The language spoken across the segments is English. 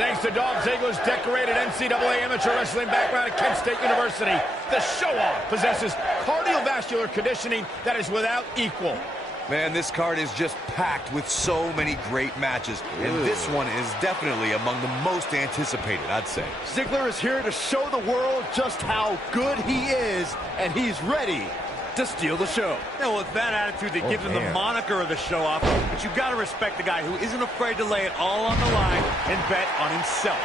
Thanks to Dolph Ziggler's decorated NCAA amateur wrestling background at Kent State University, the show-off possesses cardiovascular conditioning that is without equal. Man, this card is just packed with so many great matches, and this one is definitely among the most anticipated, I'd say. Ziggler is here to show the world just how good he is, and he's ready to steal the show. Yeah, with that attitude that gives him the moniker of the show-off, but you've got to respect the guy who isn't afraid to lay it all on the line and bet on himself.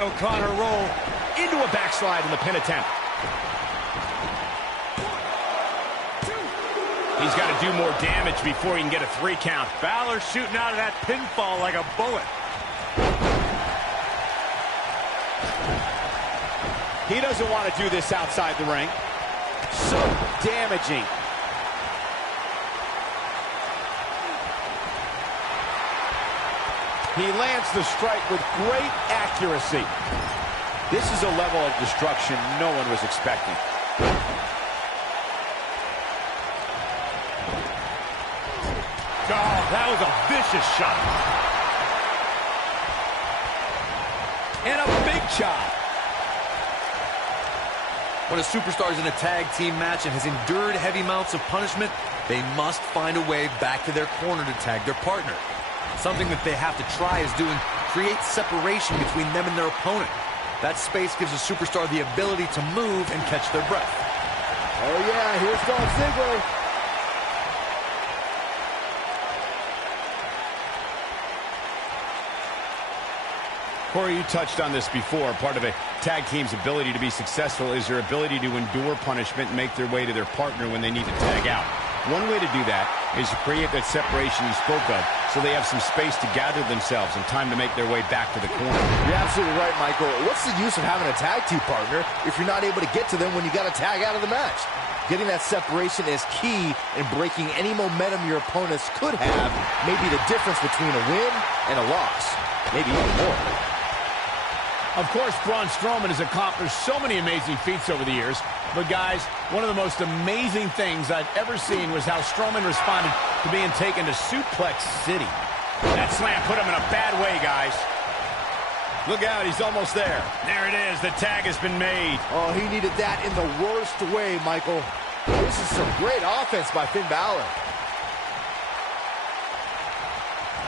O'Connor roll into a backslide in the pin attempt. He's got to do more damage before he can get a 3 count. Balor shooting out of that pinfall like a bullet. He doesn't want to do this outside the ring. So damaging. He lands the strike with great accuracy. This is a level of destruction no one was expecting. Oh, that was a vicious shot. And a big chop. When a superstar is in a tag team match and has endured heavy amounts of punishment, they must find a way back to their corner to tag their partner. Something that they have to try is doing create separation between them and their opponent. That space gives a superstar the ability to move and catch their breath. Oh yeah, here's Dolph Ziggler. Corey, you touched on this before. Part of a tag team's ability to be successful is their ability to endure punishment and make their way to their partner when they need to tag out. One way to do that is to create that separation you spoke of, so they have some space to gather themselves and time to make their way back to the corner. You're absolutely right, Michael. What's the use of having a tag team partner if you're not able to get to them when you got to tag out of the match? Getting that separation is key in breaking any momentum your opponents could have, maybe the difference between a win and a loss, maybe even more. Of course, Braun Strowman has accomplished so many amazing feats over the years. But, guys, one of the most amazing things I've ever seen was how Strowman responded to being taken to Suplex City. That slam put him in a bad way, guys. Look out, he's almost there. There it is. The tag has been made. Oh, he needed that in the worst way, Michael. This is some great offense by Finn Balor.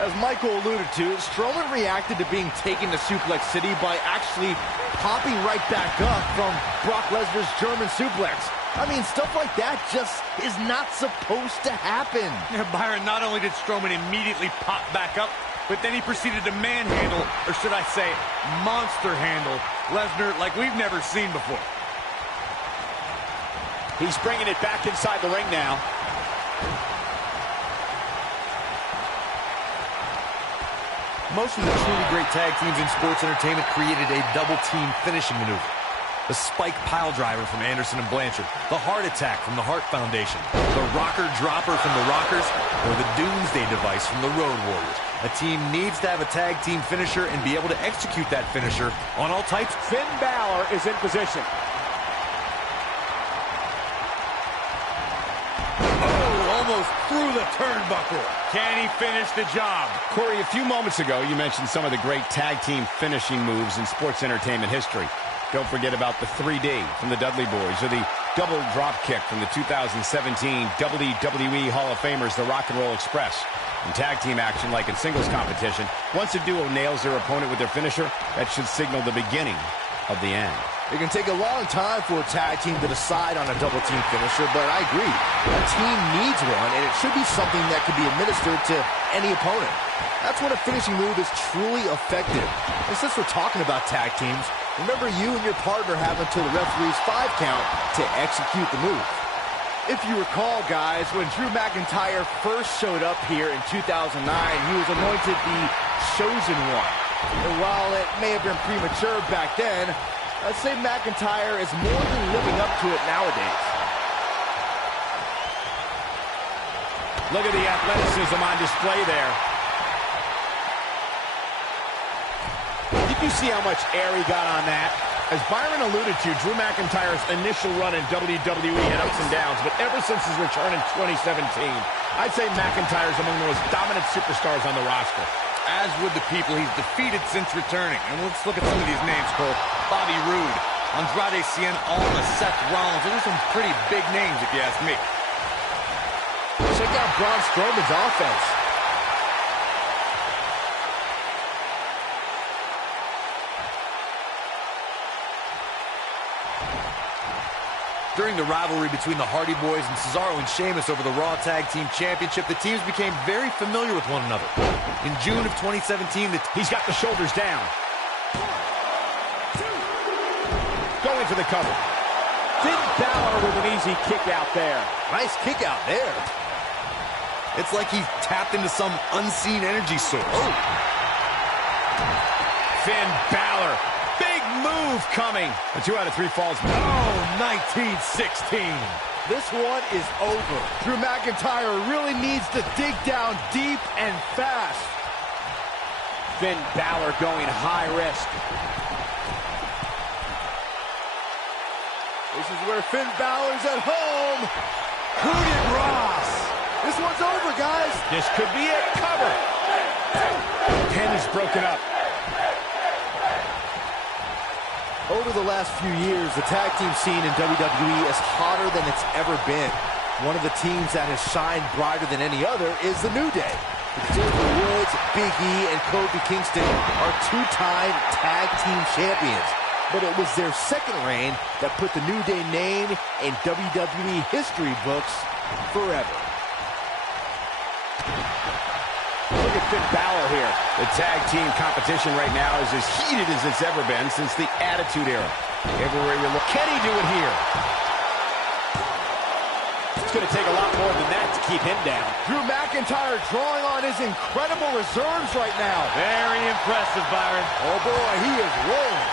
As Michael alluded to, Strowman reacted to being taken to Suplex City by actually popping right back up from Brock Lesnar's German suplex. I mean, stuff like that just is not supposed to happen. Yeah, Byron, not only did Strowman immediately pop back up, but then he proceeded to manhandle, or should I say, monster handle, Lesnar like we've never seen before. He's bringing it back inside the ring now. Most of the truly great tag teams in sports entertainment created a double-team finishing maneuver. The spike pile driver from Anderson and Blanchard, the heart attack from the Hart Foundation, the rocker dropper from the Rockers, or the Doomsday device from the Road Warriors. A team needs to have a tag team finisher and be able to execute that finisher on all types. Finn Balor is in position. Almost through the turnbuckle. Can he finish the job? Corey, a few moments ago, you mentioned some of the great tag team finishing moves in sports entertainment history. Don't forget about the 3D from the Dudley Boys, or the double drop kick from the 2017 WWE Hall of Famers, the Rock and Roll Express. In tag team action, like in singles competition, once a duo nails their opponent with their finisher, that should signal the beginning of the end. It can take a long time for a tag team to decide on a double team finisher, but I agree. A team needs one, and it should be something that can be administered to any opponent. That's when a finishing move is truly effective. And since we're talking about tag teams, remember you and your partner have until the referee's 5 count to execute the move. If you recall, guys, when Drew McIntyre first showed up here in 2009, he was anointed the Chosen One. And while it may have been premature back then, I'd say McIntyre is more than living up to it nowadays. Look at the athleticism on display there. Did you see how much air he got on that? As Byron alluded to, Drew McIntyre's initial run in WWE had ups and downs, but ever since his return in 2017, I'd say McIntyre's among the most dominant superstars on the roster. As would the people he's defeated since returning. And let's look at some of these names, Cole. Bobby Roode, Andrade Cien Almas, Seth Rollins. Those are some pretty big names, if you ask me. Check out Braun Strowman's offense. During the rivalry between the Hardy Boys and Cesaro and Sheamus over the Raw Tag Team Championship, the teams became very familiar with one another. In June of 2017, he's got the shoulders down. Going for the cover. Finn Balor with an easy kick out there. Nice kick out there. It's like he tapped into some unseen energy source. Oh. Finn Balor. Big move coming. A 2 out of 3 falls. Oh, 1916. This one is over. Drew McIntyre really needs to dig down deep and fast. Finn Balor going high risk. This is where Finn Balor's at home. Coup de grace. This one's over, guys. This could be it. Cover. Pin is broken up. Over the last few years, the tag team scene in WWE is hotter than it's ever been. One of the teams that has shined brighter than any other is the New Day. Xavier Woods, Big E, and Kofi Kingston are two-time tag team champions. But it was their second reign that put the New Day name in WWE history books forever. Look at Finn Balor here. The tag team competition right now is as heated as it's ever been since the Attitude Era. Everywhere you look, can he do it here? It's going to take a lot more than that to keep him down. Drew McIntyre drawing on his incredible reserves right now. Very impressive, Byron. Oh boy, he is rolling.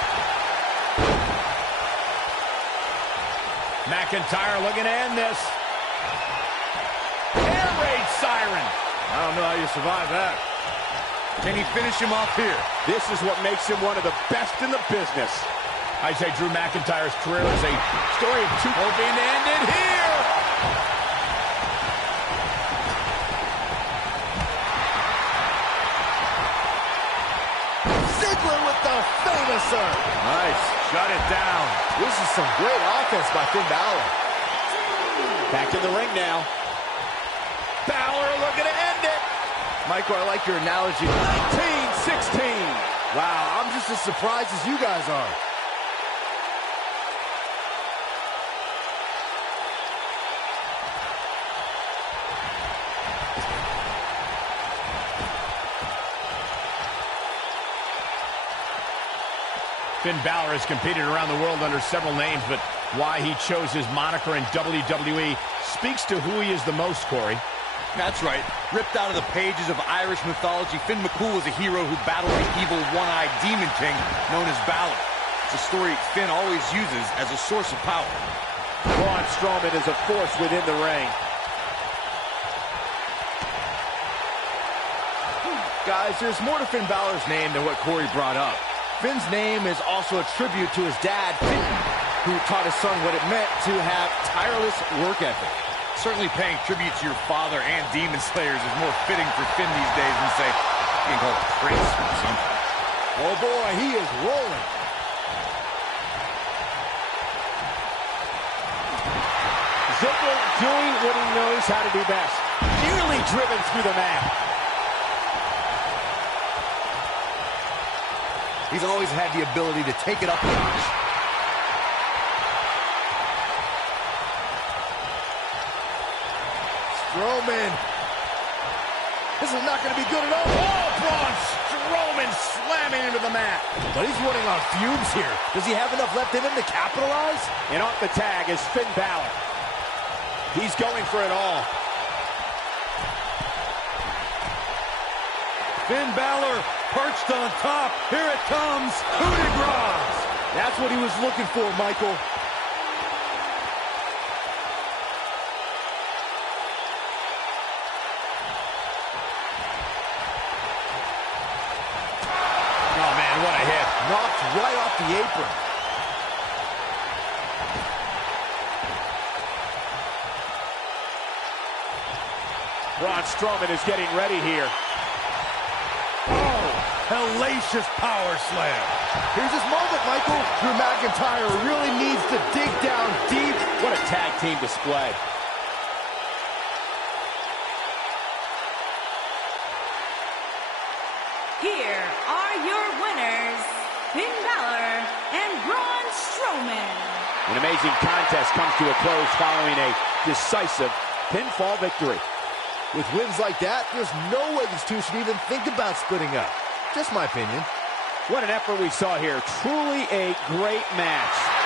McIntyre looking to end this. Air raid siren. I don't know how you survive that. Can he finish him off here? This is what makes him one of the best in the business. I say Drew McIntyre's career is a story of two. Hoping to end it here. Ziggler with the famouser. Nice. Shut it down. This is some great offense by Finn Balor. Back in the ring now. Balor looking to end it. Michael, I like your analogy. 1916. Wow, I'm just as surprised as you guys are. Finn Balor has competed around the world under several names, but why he chose his moniker in WWE speaks to who he is the most, Corey. That's right. Ripped out of the pages of Irish mythology, Finn McCool was a hero who battled the evil one-eyed Demon King known as Balor. It's a story Finn always uses as a source of power. Braun Strowman is a force within the ring. Guys, there's more to Finn Balor's name than what Corey brought up. Finn's name is also a tribute to his dad, Finn, who taught his son what it meant to have tireless work ethic. Certainly paying tribute to your father and Demon Slayers is more fitting for Finn these days than, say, being called a prince or something. Oh boy, he is rolling. Ziggler doing what he knows how to do best. Nearly driven through the mat. He's always had the ability to take it up a notch. Strowman. This is not going to be good at all. Oh, Braun Strowman slamming into the mat. But he's running on fumes here. Does he have enough left in him to capitalize? And off the tag is Finn Balor. He's going for it all. Finn Balor perched on top. Here it comes. Coup de grace. That's what he was looking for, Michael. Oh, man, what a hit. Knocked right off the apron. Braun Strowman is getting ready here. Oh, hellacious power slam. Here's his moment, Michael. Drew McIntyre really needs to dig down deep. What a tag team display. Here are your winners, Finn Balor and Braun Strowman. An amazing contest comes to a close following a decisive pinfall victory. With wins like that, there's no way these two should even think about splitting up. Just my opinion. What an effort we saw here. Truly a great match.